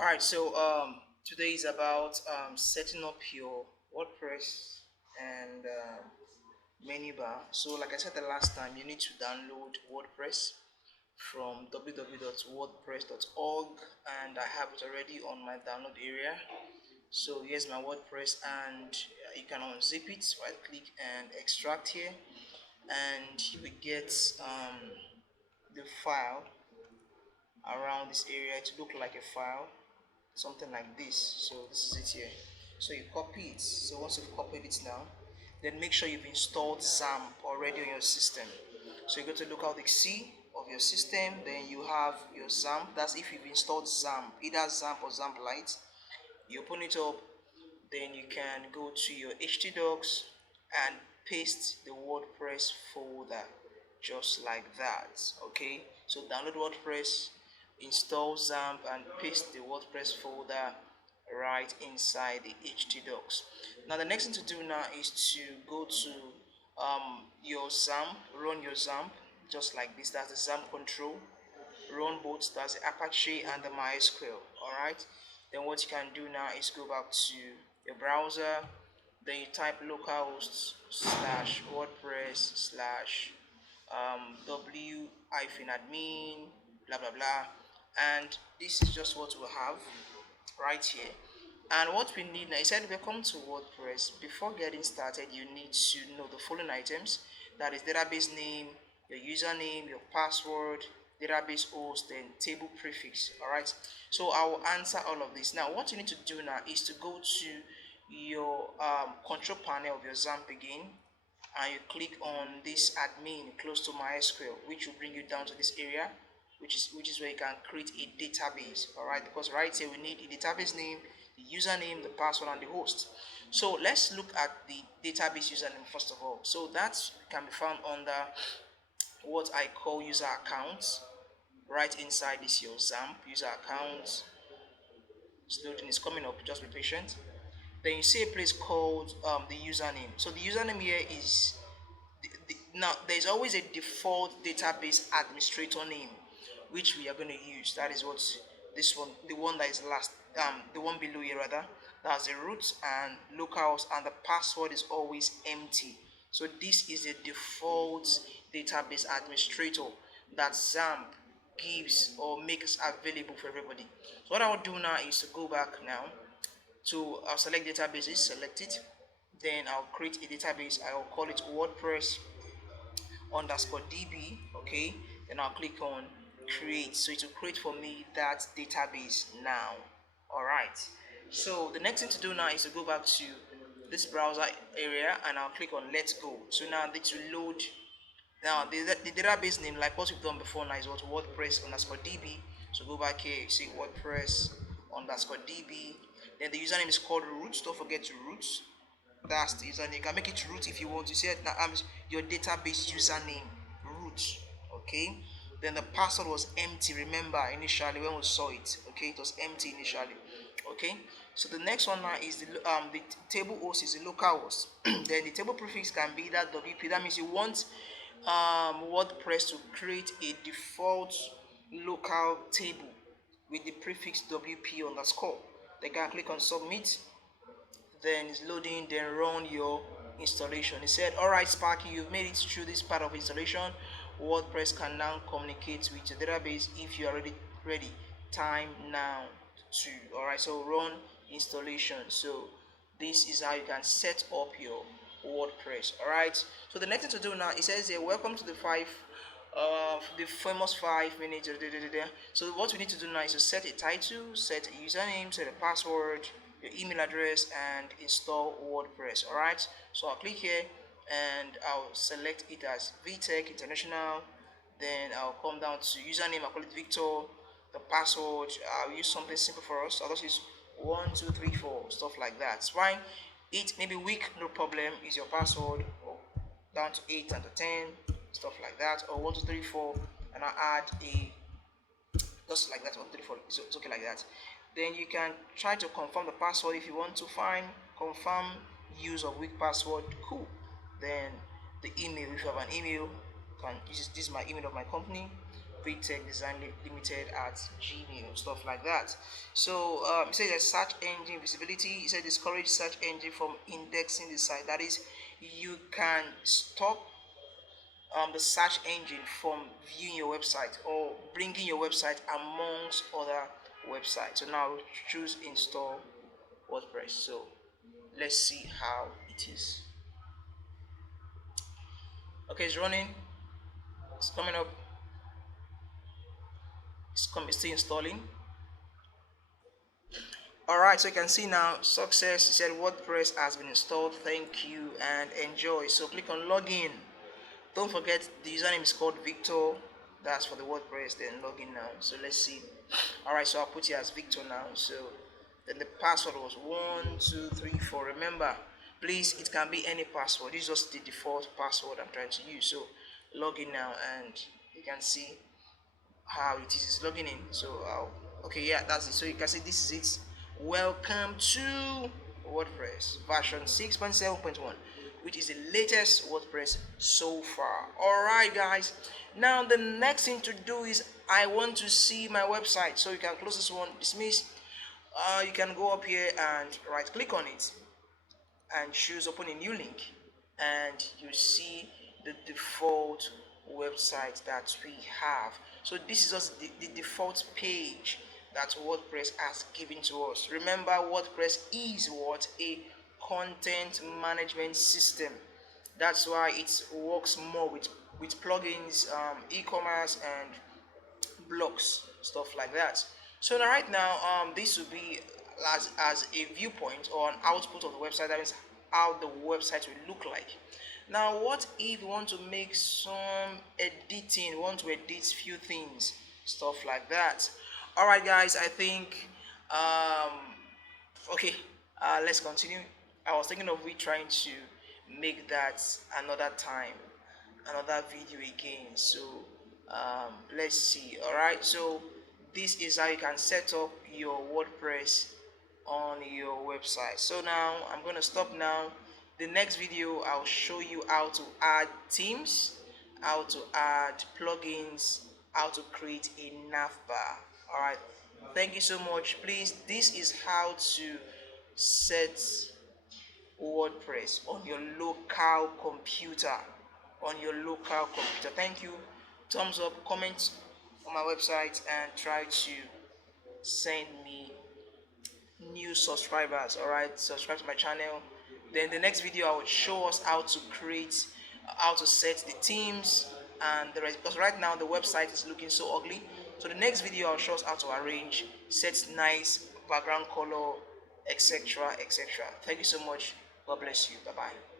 All right, so today is about setting up your WordPress and menu bar. So, like I said the last time, you need to download WordPress from www.wordpress.org, and I have it already on my download area. So, here's my WordPress, and you can unzip it, right click and extract here, and you will get the file around this area to look like a file, something like this. So this is it here. So you copy it. So once you've copied it now, then make sure you've installed XAMPP already on your system. So you go to localdisk C of your system, then you have your XAMPP. That's if you've installed XAMPP, either XAMPP or XAMPP Lite. You open it up, then you can go to your htdocs and paste the WordPress folder just like that. Okay, so download WordPress, install XAMPP, and paste the WordPress folder right inside the htdocs. Now the next thing to do now is to go to your XAMPP, run your XAMPP just like this. That's the XAMPP control. Run both, that's the Apache and the MySQL. Alright, then what you can do now is go back to your browser, then you type localhost slash WordPress slash w-admin blah blah blah, and this is just what we'll have right here. And what we need now, I said welcome to WordPress. Before getting started, you need to know the following items: that is database name, your username, your password, database host, then table prefix. All right, so I will answer all of this. Now what you need to do now is to go to your control panel of your XAMPP again, and you click on this admin close to MySQL, which will bring you down to this area, which is where you can create a database. All right, because right here we need a database name, the username, the password, and the host. So let's look at the database username first of all. So that can be found under what I call user accounts. Right inside this your XAMPP user accounts. It's loading, is coming up, just be patient. Then you see a place called the username. So the username here is now there's always a default database administrator name which we are going to use. That is what this one, the one that is last, the one below here rather, that's the root and localhost, and the password is always empty. So this is a default database administrator that XAMPP gives or makes available for everybody. So what I will do now is to go back now to I'll select databases, select it, then I'll create a database. I will call it WordPress underscore db. Okay, then I'll click on create, so it will create for me that database now. All right, so the next thing to do now is to go back to this browser area, and I'll click on let's go. So now this will load. Now the database name, like what we've done before now, is what WordPress underscore db. So go back here, you see WordPress underscore db, then the username is called root. Don't forget to root. That's the username. You can make it root if you want to say it now. Your database username root. Okay, then the password was empty, remember initially when we saw it. Okay, it was empty initially. Okay, so the next one now is the table host is the local host. Then the table prefix can be that wp. That means you want WordPress to create a default local table with the prefix wp underscore. Then can click on submit, then it's loading, then run your installation. It said, alright Sparky, you've made it through this part of installation. WordPress can now communicate with your database if you are ready. Time now to. Alright, so run installation. So this is how you can set up your WordPress. Alright, so the next thing to do now, it says here, welcome to the the famous 5 minutes. So what we need to do now is to set a title, set a username, set a password, your email address, and install WordPress. Alright, so I'll click here and I'll select it as VTech International. Then I'll come down to username, I'll call it Victor. The password, I'll use something simple for us. I'll just use 1 2 3 4, stuff like that. It's fine. It may be weak, no problem. Is your password, or down to 8 and to 10, stuff like that, or 1 2 3 4, and I add a just like that. 1 2 3 4, it's okay like that. Then you can try to confirm the password if you want to. Find confirm use of weak password, cool. Then the email, if you have an email, can this is my email of my company. VTech Design Limited at Gmail, stuff like that. So it says that search engine visibility. It says discourage search engine from indexing the site. That is, you can stop the search engine from viewing your website or bringing your website amongst other websites. So now choose install WordPress. So let's see how it is. Okay, it's running. It's coming up. It's still installing. Alright, so you can see now success. It said WordPress has been installed. Thank you and enjoy. So click on login. Don't forget the username is called Victor. That's for the WordPress. Then login now. So let's see. Alright, so I'll put it as Victor now. So then the password was 1 2 3 4. Remember, please, it can be any password. This is just the default password I'm trying to use. So login now, and you can see how it is logging in. So okay, yeah, that's it. So you can see this is it. Welcome to WordPress version 6.7.1, which is the latest WordPress so far. All right, guys, now the next thing to do is I want to see my website. So you can close this one, dismiss. You can go up here and right click on it and choose open a new link, and you see the default website that we have. So this is just the default page that WordPress has given to us. Remember, WordPress is what? A content management system. That's why it works more with plugins, e-commerce, and blocks, stuff like that. So now, right now, this will be as a viewpoint or an output of the website. That means how the website will look like. Now, what if you want to make some editing, want to edit few things, stuff like that? All right, guys, I think um, okay, let's continue. I was thinking of we trying to make that another time, another video again. So let's see. All right, so this is how you can set up your WordPress on your website. So now I'm going to stop now. The next video I'll show you how to add themes, how to add plugins, how to create a navbar. All right, thank you so much. Please, this is how to set WordPress on your local computer. On your local computer. Thank you. Thumbs up, comment on my website, and try to send me new subscribers. All right, subscribe to my channel. Then the next video I will show us how to create, how to set the themes and the rest, because right now the website is looking so ugly. So the next video I'll show us how to arrange, set nice background color, etc, etc. Thank you so much. God bless you. Bye bye.